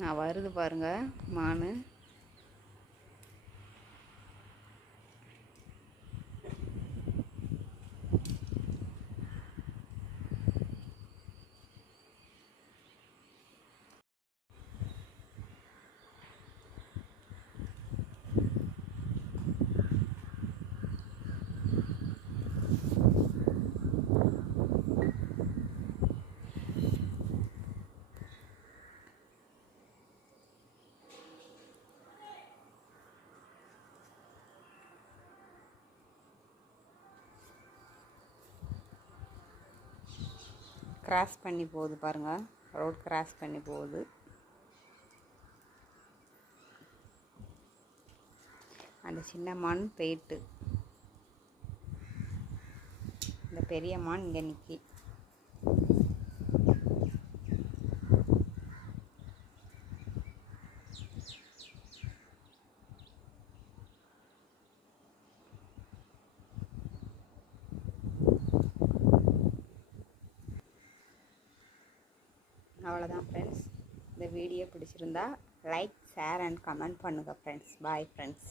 நான் வருது பாருங்க மான். கிராஸ் பண்ணி போகுது பாருங்கள், ரோட் கிராஸ் பண்ணி போகுது. அந்த சின்ன மான் போயிட்டு, இந்த பெரிய மான் இங்கே நிற்கி. அவ்வளோதான் ஃப்ரெண்ட்ஸ். இந்த வீடியோ பிடிச்சிருந்தா லைக், ஷேர் அண்ட் கமெண்ட் பண்ணுங்கள் ஃப்ரெண்ட்ஸ். Bye friends.